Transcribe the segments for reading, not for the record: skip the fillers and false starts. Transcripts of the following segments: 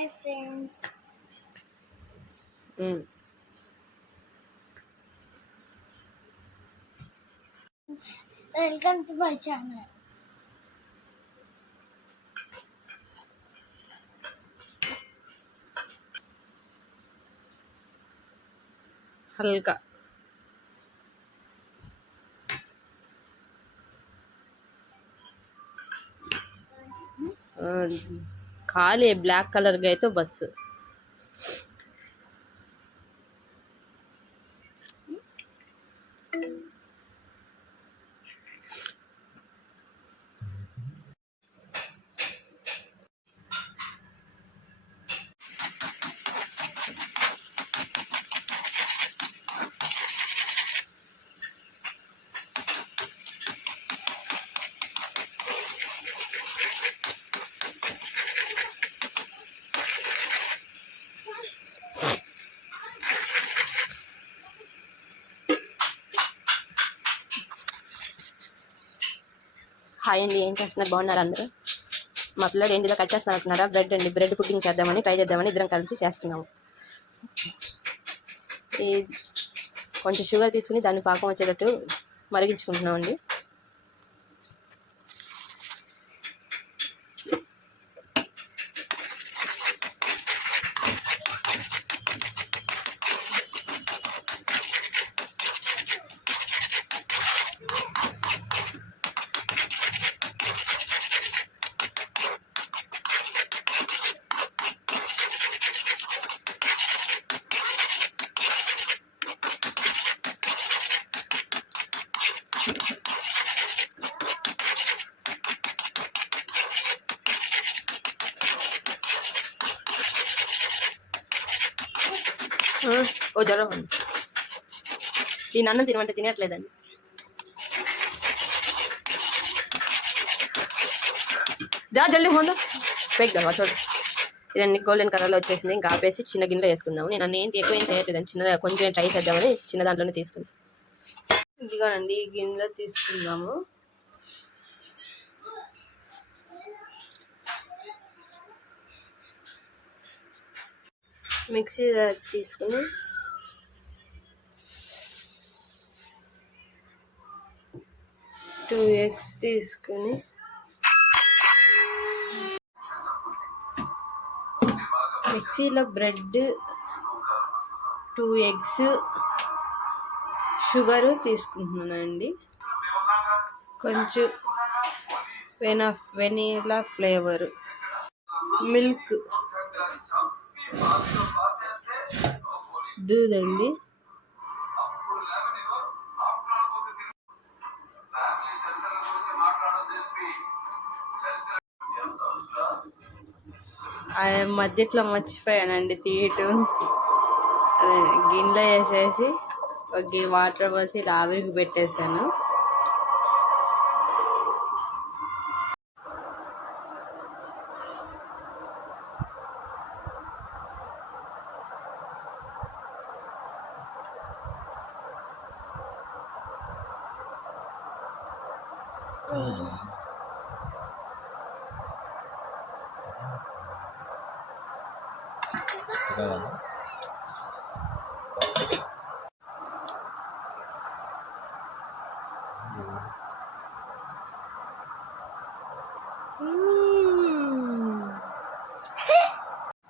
Hi friends. Welcome to my channel. हल्का खाली black colour गए तो बस హాయ్ అండి, ఏం చేస్తున్నారు? బాగున్నారు అందరూ? మా పిల్లడు ఏంటిదో కట్ చేస్తున్నారు. బ్రెడ్ అండి, బ్రెడ్ పుడ్డింగ్ ట్రై చేద్దామని ఇద్దరం కలిసి చేస్తున్నాము. ఈ కొంచెం షుగర్ తీసుకుని దాన్ని పాకం వచ్చేటట్టు మరిగించుకుంటున్నామండి. ఓ జ్వరం ఉంది, దీని అన్నం తినమంటే తినట్లేదండి. దా జల్దీ హోందో పేక్ దవా చూడు. ఇదన్నీ గోల్డెన్ కలర్లో వచ్చేసింది. ఇంకా ఆపేసి చిన్న గిన్నెలో వేసుకుందాము. నేను అన్ని ఏంటి ఎక్కువ ఏం చేయట్లేదండి, చిన్నగా కొంచెం ట్రై చేద్దామని చిన్న దాంట్లోనే తీసుకుందాం. ఇదిగోనండి, ఈ గిన్నెలో తీసుకుందాము. మిక్సీ తీసుకుని టూ ఎగ్స్ తీసుకుని మిక్సీలో బ్రెడ్, 2 ఎగ్స్, షుగరు తీసుకుంటున్నానండి. కొంచెం వెనీలా ఫ్లేవరు, మిల్క్, దూదండి, మధ్యలో మర్చిపోయానండి తీయటం. అదే గిన్నెలో వేసేసి ఒక వాటర్ పోసి ఇలా ఆవిరికి పెట్టేసాను.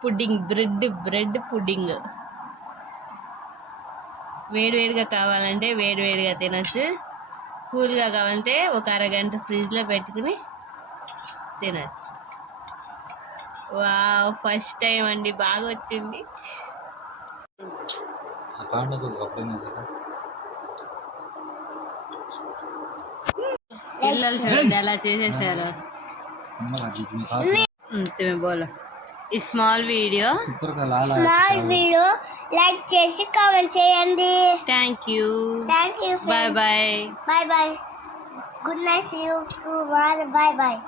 పుడ్డింగ్, బ్రెడ్ పుడ్డింగ్ వేడివేడిగా కావాలంటే వేడివేడిగా తినచ్చు, కూల్గా కావాలంటే ఒక అరగంట ఫ్రిడ్జ్లో పెట్టుకుని తినచ్చు. వావ్, ఫస్ట్ టైం అండి, బాగా వచ్చింది. పిల్లలు చూడండి ఎలా చేసేసారు. బోలో స్మాల్ వీడియో లైక్ చేసి కామెంట్ చేయండి. Thank you. Bye bye. Good night, see you. Bye bye.